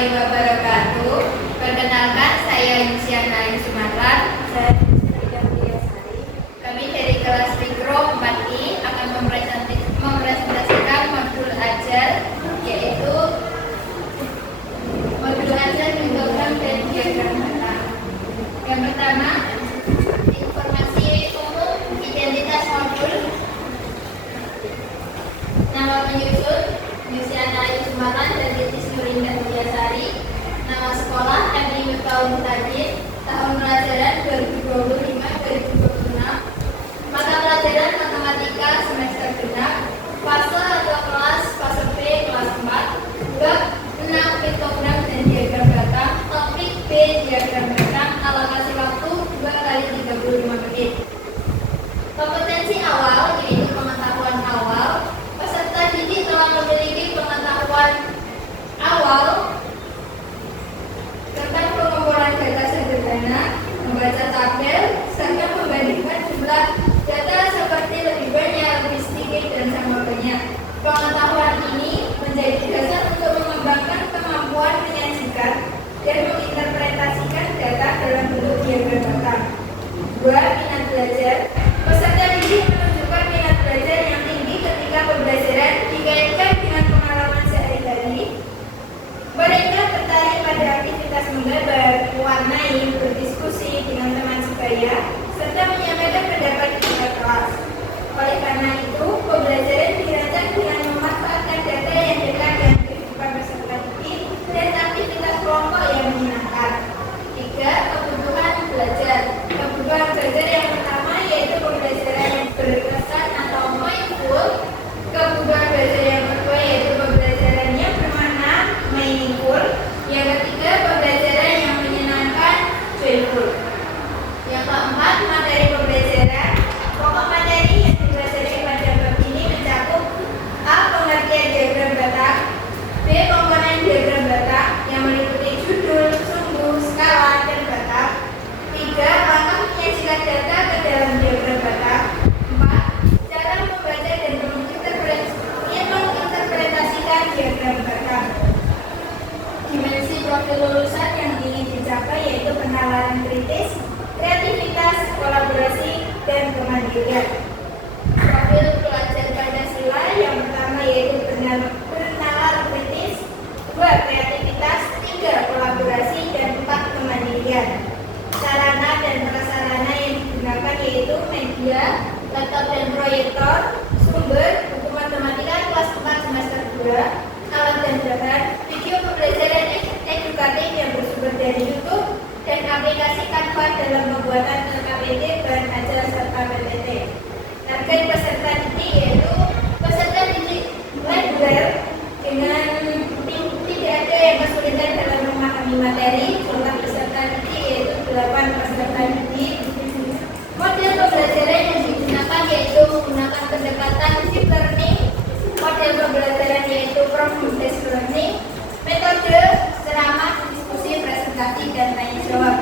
warahmatullahi wabarakatuh. Perkenalkan, saya Yusiana Ayu Sumatran. Saya Ida Sari. Kami dari kelas Mikro 4I akan mempresentasikan modul ajar, yaitu modul ajar histogram dan diagram data. Yang pertama, informasi umum identitas modul. Nama penyusun Yusiana Ayu Sumatran dan Titis Nurinda Sari. Nama sekolah MI Miftahul Mutadin. Tahun pelajaran 2025-2026. Mata pelajaran matematika semester genap. Fase atau kelas fase B kelas 4. Bab 6 piktogram dan diagram batang. Topik B diagram batang. Alokasi waktu 2 kali 35 menit. Kompetensi awal yaitu pengetahuan awal. Peserta didik telah memiliki pengetahuan awal tentang pengumpulan data sederhana, membaca tabel, serta membandingkan jumlah data seperti lebih banyak, lebih sedikit, dan sama banyak. Pengetahuan ini menjadi dasar untuk mengembangkan kemampuan menyajikan dan menginterpretasikan data dalam bentuk diagram batang. 2. Minat belajar. Peserta didik menunjukkan minat belajar yang tinggi ketika pembelajaran dikaitkan dengan pengalaman sehari-hari. Mereka tertarik pada aktivitas menggambar, mewarnai, berdiskusi dengan teman sebaya, serta menyampaikan pendapat di tingkat kelas. Oleh karena itu, pembelajaran dirancang dengan memanfaatkan data yang dekat dengan kehidupan peserta didik dan aktivitas kelompok yang menyenangkan. 3. Kebutuhan belajar. Kebutuhan belajar yang pertama yaitu pembelajaran yang berkesan atau mindful. Kebutuhan belajar yang kedua yaitu pembelajaran yang bermakna meaningful. Yang ketiga, pembelajaran yang menyenangkan, joyful. Yang keempat, materi pembelajaran. Pokok materi yang dipelajari pada bab ini mencakup A. Pengertian diagram batang, B. Komponen diagram batang yang meliputi judul, sumbu, skala, dan batang. 3. Langkah menyajikan data ke dalam diagram batang. 4. Cara membaca dan menginterpretasikan diagram batang. Dimensi profil lulusan yang ingin dicapai yaitu penalaran kritis, kreativitas, kolaborasi, dan kemandirian. Profil pelajar Pancasila yang pertama yaitu penalaran kritis, 2. Kreativitas, 3. Kolaborasi, dan 4. Kemandirian. Sarana dan prasarana yang digunakan yaitu media, laptop dan proyektor, sumber, buku matematika kelas 4 semester 2, alat dan bahan, video pembelajaran edukatif yang bersumber dari YouTube, dan aplikasi Canva dalam pembuatan LKPD, bahan ajar, serta PPT. Target peserta didik yaitu peserta didik belajar dengan tidak ada yang kesulitan dalam memahami materi. Jumlah peserta didik yaitu 8 peserta didik. Model pembelajaran yang digunakan yaitu menggunakan pendekatan deep learning. Model pembelajaran yaitu prompt-based learning. Metode ceramah, diskusi, presentasi, dan tanya jawab.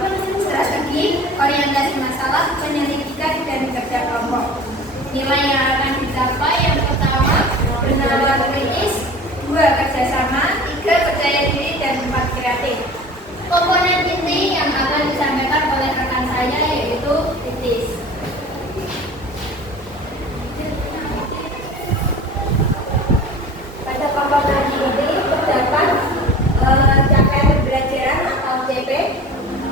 Strategi, orientasi masalah, penyelidikan, dan kerja kelompok. Nilai yang akan dicapai yang pertama, bernalar kritis, 2. Kerjasama, 3. Percaya diri, dan 4. Kreatif. Komponen inti yang akan disampaikan oleh rekan saya yaitu Titis. Pada komponen ini terdapat capaian pembelajaran atau CP.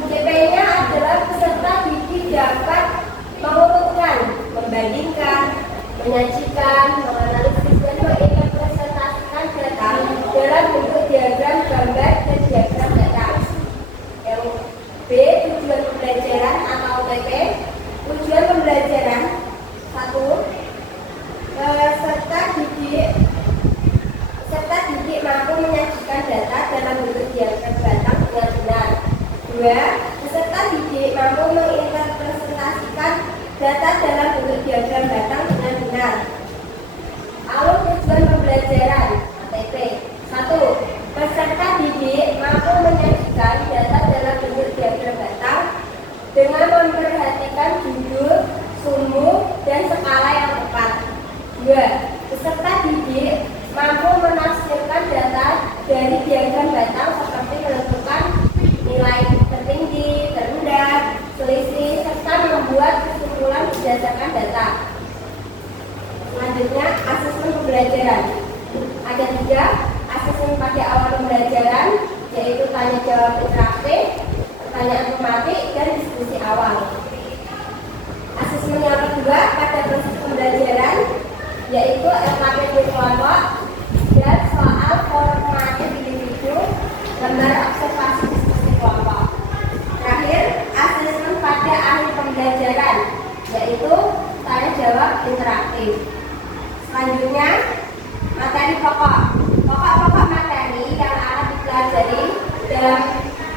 CP-nya adalah peserta didik dapat mengumpulkan, membandingkan, menyajikan, menganalisis, dan menginterpretasikan data dalam bentuk diagram gambar dan diagram data. Yang B. Tujuan pembelajaran atau TP. Tujuan pembelajaran 1. Peserta didik mampu menyajikan data dalam bentuk diagram batang dengan benar. 2. Peserta didik mampu menginterpretasikan data dalam bentuk diagram batang dengan benar. Alur tujuan pembelajaran (ATP). 1. Peserta didik mampu menyajikan data dalam bentuk diagram batang dengan memperhatikan judul, sumbu, dan skala yang tepat. 2. Peserta didik mampu menafsirkan data dari diagram batang seperti pembelajaran, yaitu tanya jawab interaktif, pertanyaan tematik, dan diskusi awal. Asesmen yang kedua pada proses pembelajaran, yaitu LKPD kelompok dan soal formatif individu, lembar observasi diskusi kelompok. Terakhir, asesmen pada akhir pembelajaran, yaitu tanya jawab interaktif. Selanjutnya, materi pokok. Pokok-pokok materi yang akan dipelajari dalam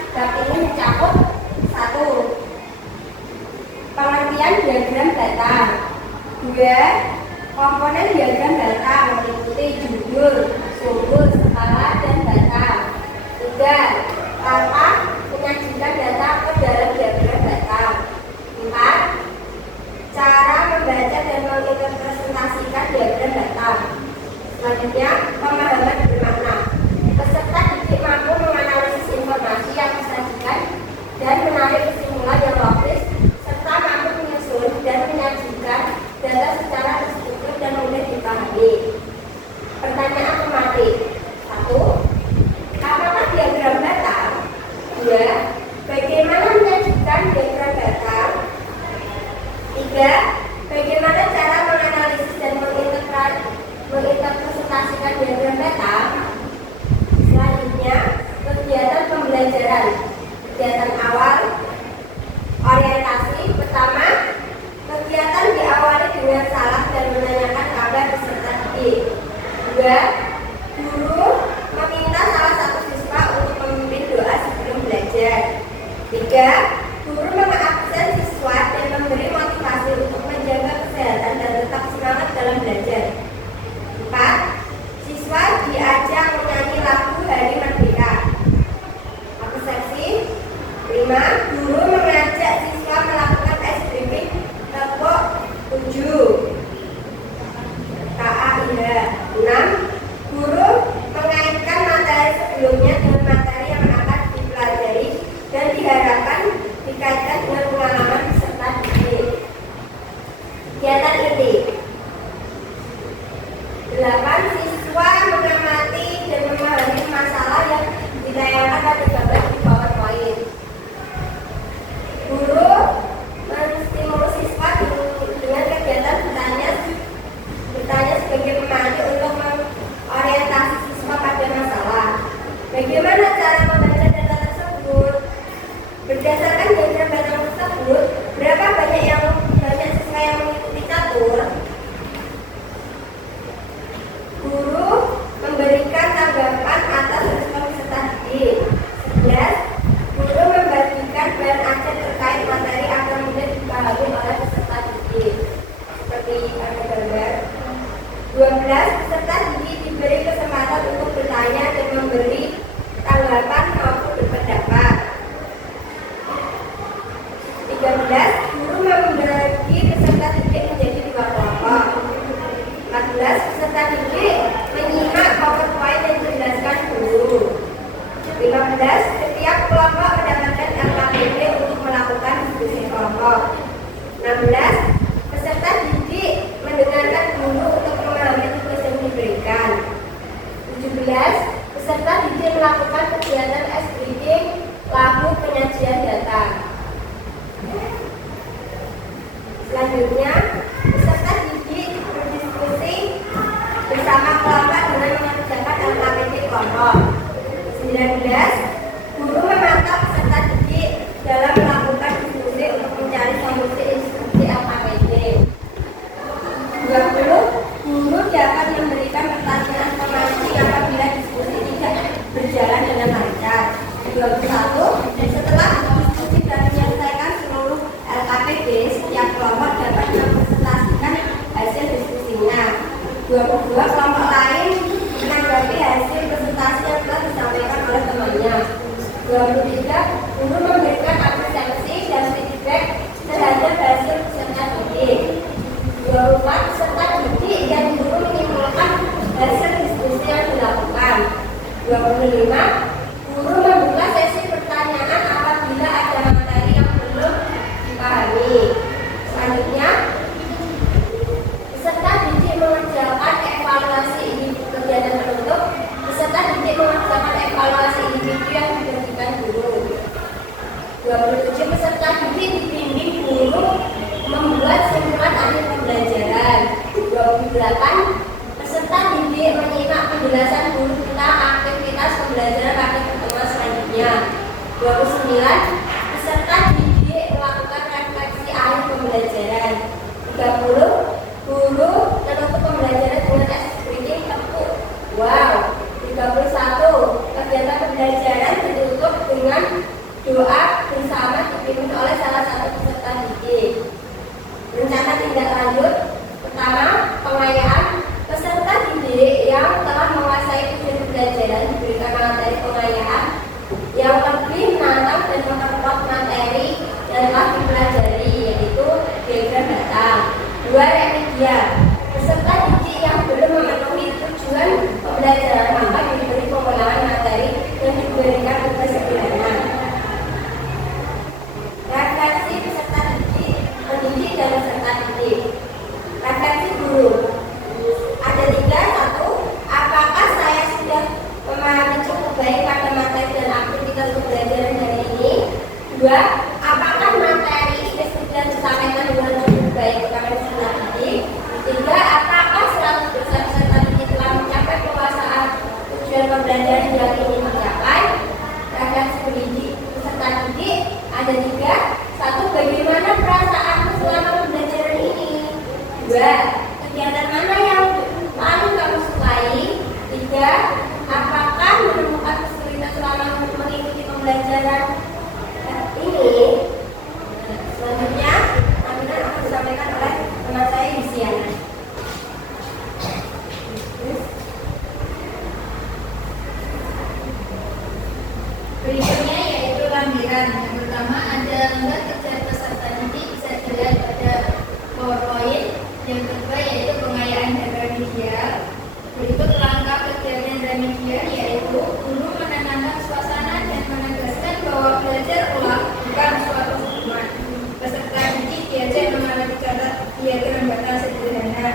bab ini mencakup 1. Pengertian diagram data. 2. Komponen diagram data meliputi judul, sumber, skala, dan data. 3. Langkah menyajikan data ke dalam diagram data. 4. Cara membaca dan menginterpretasikan diagram data. Selanjutnya, pemahaman bermakna. Peserta didik mampu menganalisis informasi yang disajikan dan menarik kesimpulan yang logis, serta mampu menyusun dan menyajikan data secara terstruktur dan mudah dipahami. Pertanyaan tematik. 1. Apakah diagram data? 2. Bagaimana menyajikan diagram data? 3. Bagaimana cara menganalisis dan menginterpretasikan diagram data? Selanjutnya, kegiatan pembelajaran. Kegiatan awal, orientasi. Pertama, kegiatan diawali dengan salam dan menanyakan kabar peserta didik. 2. Guru meminta salah satu siswa untuk memimpin doa sebelum belajar. 3. Guru mengabsen siswa dan memberi motivasi untuk menjaga kesehatan dan tetap semangat dalam belajar. 4. Siswa diajak menyanyi lagu Hari Merdeka. Persepsi. 5. Guru mengajak siswa melakukan ice breaking kelompok 7. KAIH. 6. Guru mengaitkan materi sebelumnya dengan materi yang akan dipelajari dan diharapkan dikaitkan dengan pengalaman peserta didik. Kegiatan inti. 8. Siswa mengamati dan memahami masalah yang ditayangkan pada gambar di PowerPoint. Guru menstimulus siswa dengan kegiatan bertanya sebagai pemandu untuk mengorientasi siswa pada masalah. Bagaimana cara membaca data tersebut? Berdasarkan diagram data tersebut, berapa banyak siswa yang mengikuti catur? Guru memberikan tanggapan atas respon peserta didik. 11. Guru membagikan bahan ajar terkait materi agar mudah dipahami oleh peserta didik. Seperti ada gambar. 12. Peserta didik diberi kesempatan untuk bertanya dan memberi tanggapan maupun berpendapat. 13. Guru membagi peserta didik menjadi 2 kelompok. 14. Peserta didik menyimak PowerPoint yang dijelaskan guru. 15. Setiap kelompok mendapatkan LKPD untuk melakukan diskusi kelompok. 16. Peserta didik mendengarkan guru untuk memahami tugas yang diberikan. 17. Peserta didik melakukan kegiatan ice breaking lagu penyajian data. Selanjutnya, peserta didik berdiskusi bersama kelompok dengan mengerjakan LKPD kelompok. 19. Guru memantau peserta didik dalam melakukan diskusi untuk mencari solusi instruksi LKPD. 20. Guru dapat memberikan pertanyaan informasi apabila diskusi tidak berjalan dengan lancar. 21. Setelah diskusi dan menyelesaikan seluruh LKPD, setiap kelompok dapat mempresentasikan hasil diskusinya. 22. Kelompok lain menanggapi hasil presentasi yang telah disampaikan oleh temannya. 23. Guru memberikan apresiasi dan feedback terhadap hasil peserta didik. 24. Peserta didik dan guru menyimpulkan hasil diskusi yang dilakukan. 25. Guru membuka sesi pertanyaan apabila ada materi yang belum dipahami. Selanjutnya, peserta didik mengerjakan evaluasi di kegiatan penutup. Peserta didik mengerjakan evaluasi 27 peserta didik dibimbing guru membuat simulan akhir pembelajaran. 28 peserta didik menyimak penjelasan guru tentang aktivitas pembelajaran pada pertemuan selanjutnya. 29 peserta didik melakukan refleksi akhir pembelajaran. 30 guru menutup pembelajaran dengan ice breaking tepuk. Wow. 31 kegiatan pembelajaran ditutup dengan doa bersama dipimpin oleh salah satu peserta didik. Rencana tindak lanjut pertama, pengayaan peserta didik yang telah menguasai tujuan pembelajaran diberikan materi pengayaan yang lebih menantang dan memperkuat materi yang telah dipelajari, yaitu diagram batang. 2. Remedial peserta didik yang belum memenuhi tujuan pembelajaran maka diberi pengulangan materi dan diberikan tugas sederhana. Refleksi peserta didik, pendidik dan peserta didik. Refleksi guru ada 3. 1. Apakah saya sudah memahami cukup baik pada materi dan aktivitas pembelajaran hari ini? 2. Apakah materi ini sudah disampaikan dengan cukup baik kepada peserta didik? 3. Apakah 100% peserta didik telah mencapai penguasaan tujuan pembelajaran yang ingin dicapai? Refleksi pendidik peserta didik ada 3. 1. Bagaimana perasaanmu selama pembelajaran ini? 2. Kegiatan mana yang paling kamu sukai? 3. Apakah menemukan kesulitan selama mengikuti pembelajaran ini? Selanjutnya, tampilan akan disampaikan oleh teman saya Yusiana. Berikutnya yaitu lampiran. Yang pertama ada lembar kerja peserta didik, bisa dilihat pada PowerPoint. Yang kedua yaitu pengayaan dan remedial. Berikut langkah kegiatan remedial yaitu guru menenangkan suasana dan menegaskan bahwa belajar ulang bukan suatu hukuman. Peserta didik diajak mengamati catat diagram batang sederhana.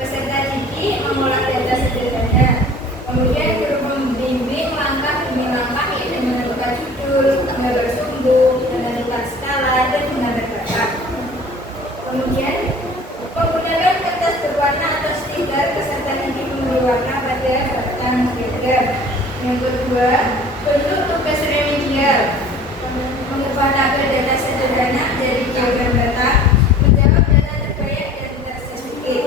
Peserta didik mengolah data sederhana. Kemudian guru membimbing langkah demi langkah yaitu menentukan judul, gambar sumbu, menentukan skala, dan menggambar batak. Kemudian menggunakan kertas berwarna atau stiker, peserta didik memberi warna pada batang diagram. Yang kedua, bentuk tugas remedial, mengubah tabel data sederhana dari diagram batang, menjawab data terbanyak dan tersedikit.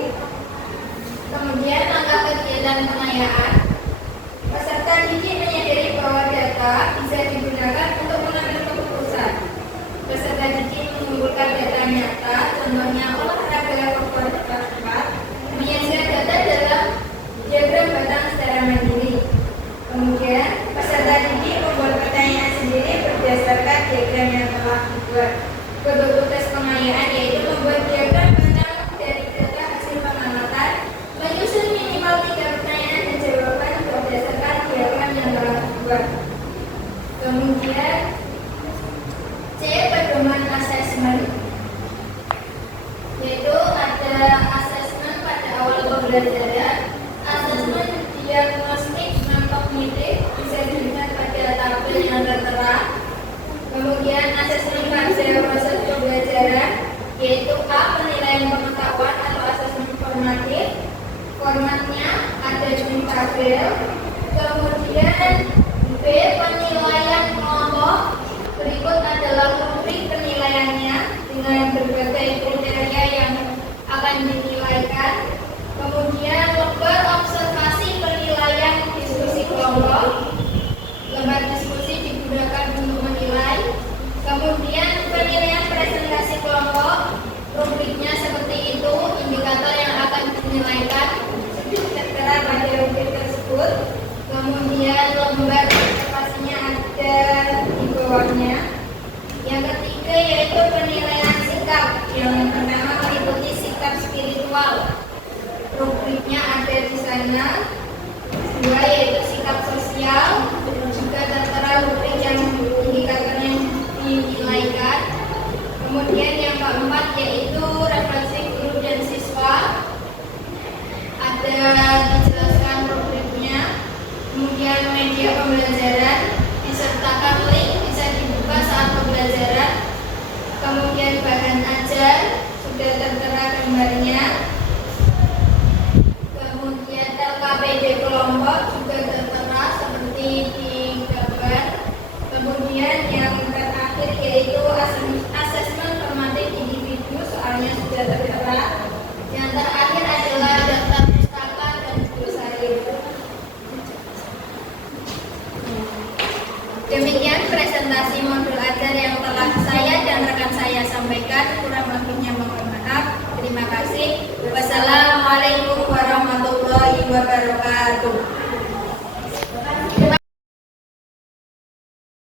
Kemudian langkah kegiatan pengayaan. Peserta didik menyadari bahwa data bisa digunakan untuk mengambil keputusan. Peserta didik mengumpulkan data nyata, contohnya olahraga, faktor cepat, menyajikan data dalam diagram batang secara mandiri. Kemudian peserta didik membuat pertanyaan sendiri berdasarkan diagram yang telah dibuat. Bentuk tugas pengayaan yaitu membuat diagram batang dari data hasil pengamatan, menyusun minimal 3 pertanyaan dan jawaban berdasarkan diagram yang telah dibuat. Kemudian C. Pedoman asesmen, yaitu ada asesmen pada awal pembelajaran, asesmen diagnostik non kognitif bisa dilihat pada tabel yang tertera. Kemudian asesmen hasil proses pembelajaran yaitu A. Penilaian pengetahuan atau asesmen formatif. Formatnya ada di tabel. Kemudian B. Penilaian kelompok. Berikut adalah rubrik penilaiannya dengan berbagai kriteria yang akan dinilaikan. Kemudian lembar observasi penilaian diskusi kelompok. Lembar diskusi digunakan untuk menilai. Kemudian penilaian presentasi kelompok. Rubriknya seperti itu, indikator yang akan dinilaikan tertera pada rubrik tersebut. Kemudian lembar observasinya ada di bawahnya. Yang ketiga yaitu penilaian sikap. Yang pertama meliputi sikap spiritual. Rubriknya ada di sana. Kedua yaitu sikap sosial. Juga tertera rubrik yang indikator yang dinilaikan. Kemudian yang keempat yaitu refleksi guru dan siswa. Ada dijelaskan rubriknya. Kemudian media pembelajaran disertakan link bisa dibuka terbuka saat pembelajaran. Kemudian bahan ajar sudah tertera gambarnya. Kemudian LKPD kelompok juga tertera seperti di gambar. Kemudian yang terakhir yaitu asesmen formatif individu, soalnya sudah tertera. Yang terakhir adalah daftar pustaka dan buku sayur. Demikian presentasi modul ajar yang telah saya dan rekan saya sampaikan. Kurang lebihnya mohon maaf. Terima kasih. Wassalamualaikum warahmatullahi wabarakatuh.